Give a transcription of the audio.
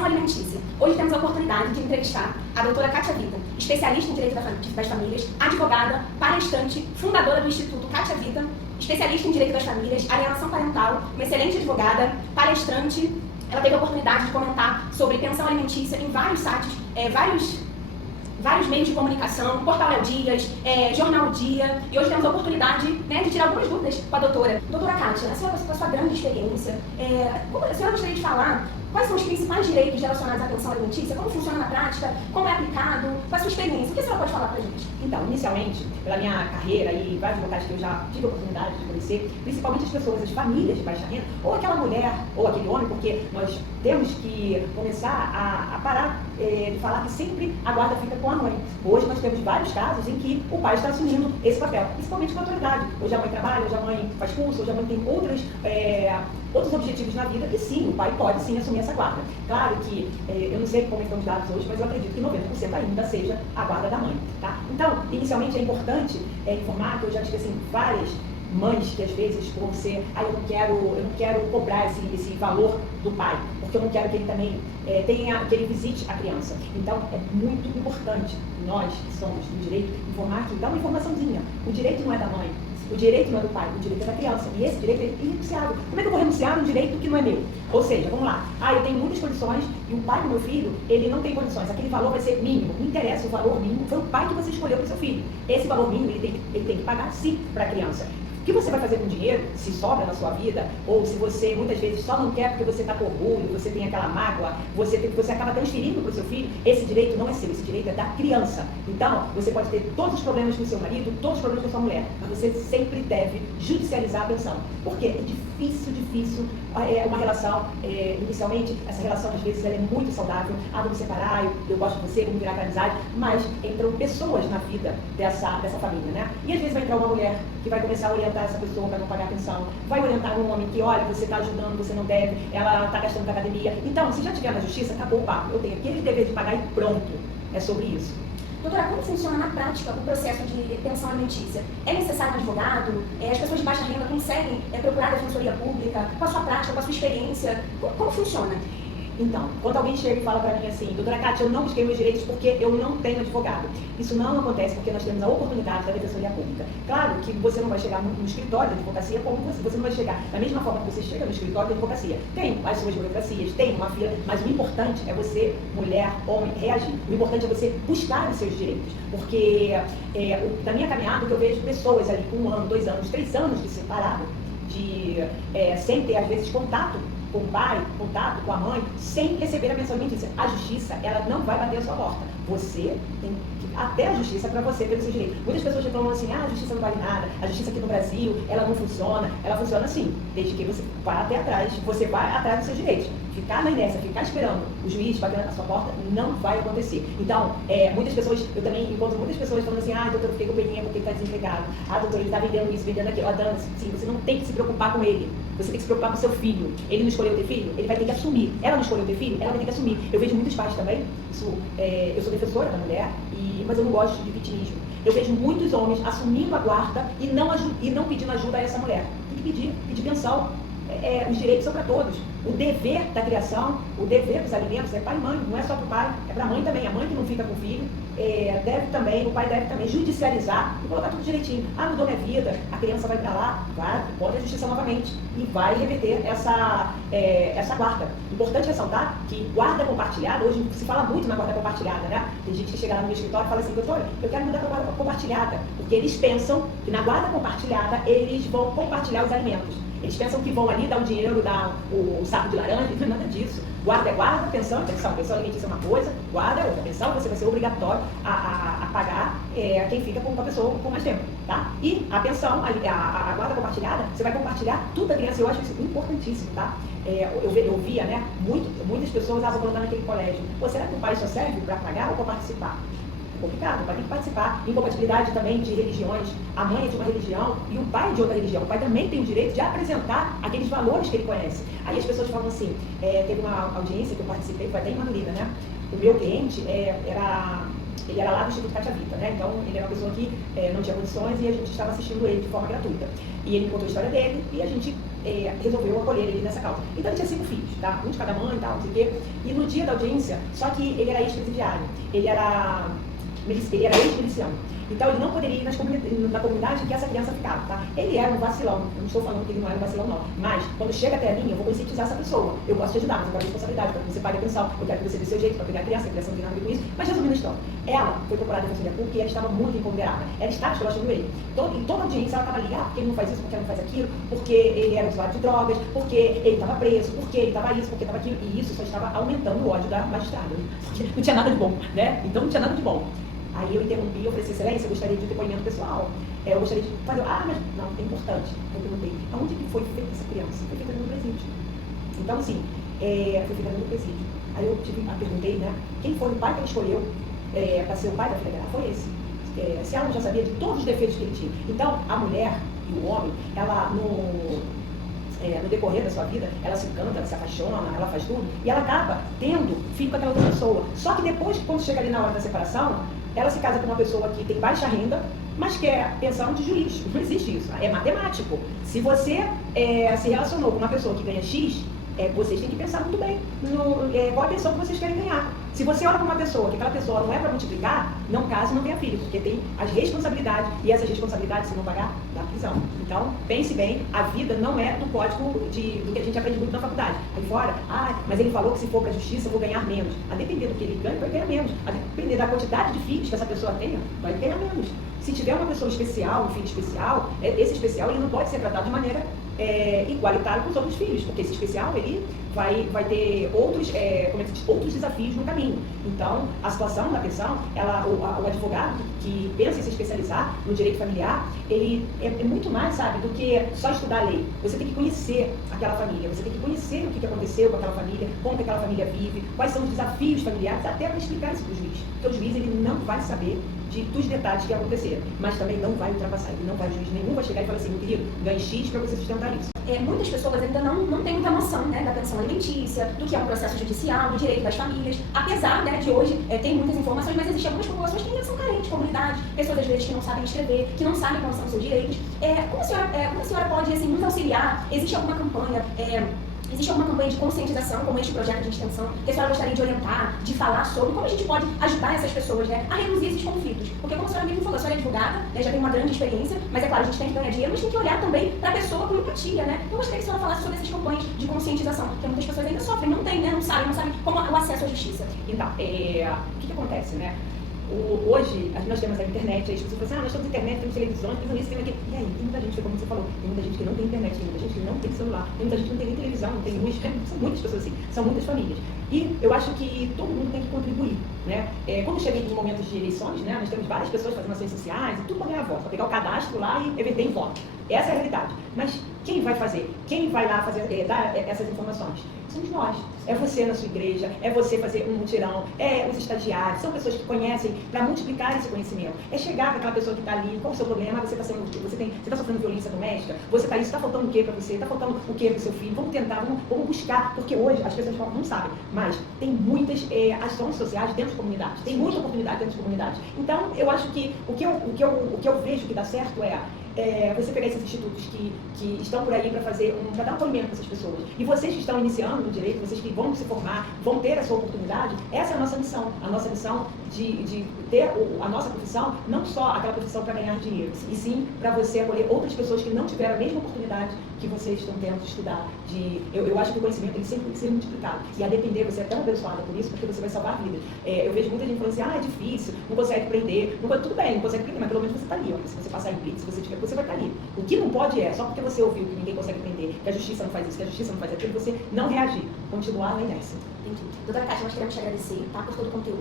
pensão alimentícia. Hoje temos a oportunidade de entrevistar a doutora Kátia Vita, especialista em direito das famílias, advogada, palestrante, fundadora do Instituto Kátia Vita, especialista em direito das famílias, alienação parental, uma excelente advogada, palestrante. Ela teve a oportunidade de comentar sobre pensão alimentícia em vários sites, vários meios de comunicação, Portal Léo Dias, Jornal Dia, e hoje temos a oportunidade, né, de tirar algumas dúvidas com a doutora. Doutora Kátia, a senhora, com a sua grande experiência, a senhora gostaria de falar quais são os principais direitos relacionados à pensão alimentícia, como funciona na prática, como é aplicado, qual a sua experiência, o que a senhora pode falar para a gente? Então, inicialmente, pela minha carreira e vários locais que eu já tive a oportunidade de conhecer, principalmente as pessoas, as famílias de baixa renda, ou aquela mulher, ou aquele homem, porque nós temos que começar a parar de falar que sempre a guarda fica com a mãe. Hoje nós temos vários casos em que o pai está assumindo esse papel, principalmente com a autoridade. Hoje a mãe trabalha, hoje a mãe faz curso, hoje a mãe tem outros objetivos na vida, e sim, o pai pode sim assumir essa guarda. Claro que, eu não sei como estão os dados hoje, mas eu acredito que 90% ainda seja a guarda da mãe. Tá? Então, inicialmente é importante informar que eu já tive assim, várias mães que às vezes vão ser, eu não quero cobrar esse valor do pai, porque eu não quero que ele também que ele visite a criança. Então é muito importante nós que somos do direito informar que dá uma informaçãozinha. O direito não é da mãe, o direito não é do pai, o direito é da criança. E esse direito é irrenunciável. Como é que eu vou renunciar a um direito que não é meu? Ou seja, vamos lá, eu tenho muitas condições e o pai do meu filho, ele não tem condições. Aquele valor vai ser mínimo. Não interessa o valor mínimo, foi o pai que você escolheu para o seu filho. Esse valor mínimo ele tem que pagar sim para a criança. O que você vai fazer com o dinheiro, se sobra na sua vida, ou se você muitas vezes só não quer porque você está com orgulho, você tem aquela mágoa, você acaba transferindo para o seu filho, esse direito não é seu, esse direito é da criança. Então, você pode ter todos os problemas com o seu marido, todos os problemas com a sua mulher, mas você sempre deve judicializar a pensão. Porque é difícil, uma relação, inicialmente, essa relação às vezes ela é muito saudável, vamos separar, eu gosto de você, vamos virar amizade, mas entram pessoas na vida dessa família, né? E às vezes vai entrar uma mulher que vai começar a orientar essa pessoa para não pagar a pensão, vai orientar um homem que, olha, você está ajudando, você não deve, ela está gastando com a academia. Então, se já tiver na justiça, acabou o papo, eu tenho aquele dever de pagar e pronto. É sobre isso. Doutora, como funciona na prática o processo de pensão alimentícia? É necessário um advogado? As pessoas de baixa renda conseguem procurar a defensoria pública? Com a sua prática, com a sua experiência? Como funciona? Então, quando alguém chega e fala para mim assim, doutora Kátia, eu não busquei meus direitos porque eu não tenho advogado. Isso não acontece porque nós temos a oportunidade da defensoria pública. Claro que você não vai chegar no escritório da advocacia como você não vai chegar da mesma forma que você chega no escritório da advocacia. Tem as suas burocracias, tem uma fila, mas o importante é você, mulher, homem, reagir. O importante é você buscar os seus direitos. Porque na minha caminhada eu vejo pessoas ali com 1 ano, 2 anos, 3 anos de separado, sem ter às vezes contato com o pai, contato com a mãe, sem receber a pensão alimentícia. A justiça, ela não vai bater a sua porta. Você tem que até a justiça para você ter o seu direito. Muitas pessoas reclamam assim, a justiça não vale nada, a justiça aqui no Brasil, ela não funciona. Ela funciona assim, desde que você vá até atrás, você vai atrás dos seus direitos. Ficar na inércia, ficar esperando o juiz bater na sua porta, não vai acontecer. Então, muitas pessoas, eu também encontro muitas pessoas falando assim, doutor, eu fiquei com peninha porque ele está desempregado. Doutor, ele está vendendo isso, vendendo aquilo. Dana, sim, você não tem que se preocupar com ele. Você tem que se preocupar com o seu filho. Ele não escolheu ter filho? Ele vai ter que assumir. Ela não escolheu ter filho? Ela vai ter que assumir. Eu vejo muitos pais também, eu sou defensora da mulher, mas eu não gosto de vitimismo. Eu vejo muitos homens assumindo a guarda e não pedindo ajuda a essa mulher. Tem que pedir pensão. Os direitos são para todos. O dever da criação, o dever dos alimentos é pai e mãe, não é só para o pai, é para a mãe também. A mãe que não fica com o filho, o pai deve também judicializar e colocar tudo direitinho. Mudou minha vida, a criança vai para lá, vai, pode a justiça novamente e vai reverter essa guarda. Importante ressaltar que guarda compartilhada, hoje se fala muito na guarda compartilhada, né? Tem gente que chega lá no meu escritório e fala assim, doutor, eu quero mudar para a guarda compartilhada, porque eles pensam que na guarda compartilhada eles vão compartilhar os alimentos. Eles pensam que vão ali dar o dinheiro, dar o saco de laranja, não é nada disso. Guarda é guarda, pensão alimentícia é uma coisa, guarda é outra. Pensão você vai ser obrigatório a pagar quem fica com a pessoa por mais tempo, tá? E a pensão, a guarda compartilhada, você vai compartilhar tudo da criança, eu acho isso importantíssimo, tá? Eu via, né, muitas pessoas vão colocar naquele colégio, será que o pai só serve para pagar ou para participar? Complicado, o pai tem que participar. Incompatibilidade também de religiões. A mãe é de uma religião e o pai é de outra religião. O pai também tem o direito de apresentar aqueles valores que ele conhece. Aí as pessoas falam assim, teve uma audiência que eu participei, foi até em Manurina, né? O meu cliente ele era lá do Instituto Kátia Vita, né? Então ele era uma pessoa que não tinha condições e a gente estava assistindo ele de forma gratuita. E ele contou a história dele e a gente resolveu acolher ele nessa causa. Então ele tinha 5 filhos, tá? Um de cada mãe e tal, não sei o quê. E no dia da audiência, só que ele era ex-presidiário, ele era ex-miliciano. Então ele não poderia ir na comunidade que essa criança ficava, tá? Ele era um vacilão, não estou falando que ele não era um vacilão não, mas quando chega até a mim, eu vou conscientizar essa pessoa. Eu posso te ajudar, mas eu quero responsabilidade, eu quero que você pague atenção, eu quero que você dê seu jeito para pegar a criança não tem nada a ver com isso. Mas resumindo a história, ela foi procurada em Defensoria Pública e ela estava muito empoderada. Ela estava esculachando ele. Em toda audiência ela estava ali, porque ele não faz isso, porque ele não faz aquilo, porque ele era usuário de drogas, porque ele estava preso, porque ele estava isso, porque estava aquilo. E isso só estava aumentando o ódio da magistrada. Porque não tinha nada de bom, né? Então não tinha nada de bom. Aí eu interrompi, eu falei, excelência, eu gostaria de depoimento pessoal. Eu gostaria de fazer, mas não, é importante. Eu perguntei, aonde que foi feita essa criança? Foi feita no presídio. Então, assim, foi feita no presídio. Aí eu perguntei, né, quem foi o pai que ela escolheu para ser o pai da filha dela? Foi esse. Se ela já sabia de todos os defeitos que ele tinha. Então, a mulher e o homem, ela no decorrer da sua vida, ela se canta, ela se apaixona, ela faz tudo, e ela acaba tendo filho com aquela outra pessoa. Só que depois, quando chega ali na hora da separação, ela se casa com uma pessoa que tem baixa renda, mas quer pensão de juiz. Não existe isso. É matemático. Se você se relacionou com uma pessoa que ganha X, vocês têm que pensar muito bem qual a pensão que vocês querem ganhar. Se você olha para uma pessoa que aquela pessoa não é para multiplicar, não case e não tenha filhos, porque tem as responsabilidades, e essas responsabilidades, se não pagar, dá prisão. Então, pense bem, a vida não é do código do que a gente aprende muito na faculdade. Aí fora, mas ele falou que se for para a justiça eu vou ganhar menos. A depender do que ele ganha, vai ganhar menos. A depender da quantidade de filhos que essa pessoa tenha, vai ganhar menos. Se tiver uma pessoa especial, um filho especial, esse especial ele não pode ser tratado de maneira igualitária com os outros filhos, porque esse especial ele vai ter outros desafios no caminho. Então, a situação da pensão, o advogado que pensa em se especializar no direito familiar, ele é muito mais, sabe, do que só estudar a lei. Você tem que conhecer aquela família, você tem que conhecer o que aconteceu com aquela família, como que aquela família vive, quais são os desafios familiares, até para explicar isso para o juiz. Porque o juiz ele não vai saber dos detalhes que aconteceram, mas também não vai ultrapassar, o juiz nenhum vai chegar e falar assim, meu querido, ganhe X para você sustentar isso. Muitas pessoas ainda não têm muita noção, né, da pensão alimentícia, do que é um processo judicial, do direito das famílias, apesar, né, de hoje ter muitas informações, mas existem algumas populações que ainda são carentes, comunidades, pessoas às vezes que não sabem escrever, que não sabem quais são os seus direitos. Como a senhora pode assim, nos auxiliar? Existe alguma campanha de conscientização, como este projeto de extensão, que a senhora gostaria de orientar, de falar sobre como a gente pode ajudar essas pessoas, né, a reduzir esses conflitos? Porque como a senhora mesmo falou, a senhora é advogada, né, já tem uma grande experiência, mas é claro, a gente tem que ganhar dinheiro, mas tem que olhar também para a pessoa com empatia, né? Então eu gostaria que a senhora falasse sobre essas campanhas de conscientização, porque muitas pessoas ainda sofrem, não tem, né, não sabem como o acesso à justiça. Então, o que acontece, né? Hoje, nós temos a internet, aí as pessoas falam assim, nós temos internet, temos televisão, temos isso, temos aquilo. E aí, tem muita gente, como você falou, tem muita gente que não tem internet, tem muita gente que não tem celular, tem muita gente que não tem nem televisão, não tem luz, são muitas pessoas assim, são muitas famílias. E eu acho que todo mundo tem que contribuir, né? Quando chega em momentos de eleições, né, nós temos várias pessoas fazendo ações sociais, e tudo para ganhar voto, para pegar o cadastro lá e reverter em voto. Essa é a realidade. Mas quem vai fazer? Quem vai lá dar essas informações? Somos nós. É você na sua igreja, é você fazer um mutirão, os estagiários, são pessoas que conhecem para multiplicar esse conhecimento. É chegar para aquela pessoa que está ali, qual é o seu problema? Você está sofrendo violência doméstica? Você está isso, está faltando o que para você? Está faltando o que para o seu filho? Vamos tentar, vamos buscar, porque hoje as pessoas não sabem, mas tem muitas ações sociais dentro de comunidades, tem muita oportunidade dentro de comunidades. Então, eu acho que o que eu vejo que dá certo você pegar esses institutos que estão por aí para dar um acolhimento para essas pessoas. E vocês que estão iniciando no direito, vocês que vão se formar, vão ter a sua oportunidade, essa é a nossa missão. A nossa missão de ter a nossa profissão, não só aquela profissão para ganhar dinheiro, e sim para você acolher outras pessoas que não tiveram a mesma oportunidade que vocês estão tendo de estudar. Eu acho que o conhecimento ele sempre tem que ser multiplicado. E a depender, você é tão abençoada por isso, porque você vai salvar vidas. Eu vejo muita gente falando assim, é difícil, não consegue prender. Tudo bem, não consegue prender, mas pelo menos você está ali. Olha, se você passar em blitz, se você tiver, você vai estar ali. O que não pode só porque você ouviu que ninguém consegue prender, que a justiça não faz isso, que a justiça não faz aquilo, você não reagir. Continuar na inércia. Entendi. Doutora Kátia, nós queremos te agradecer, tá, por todo o conteúdo.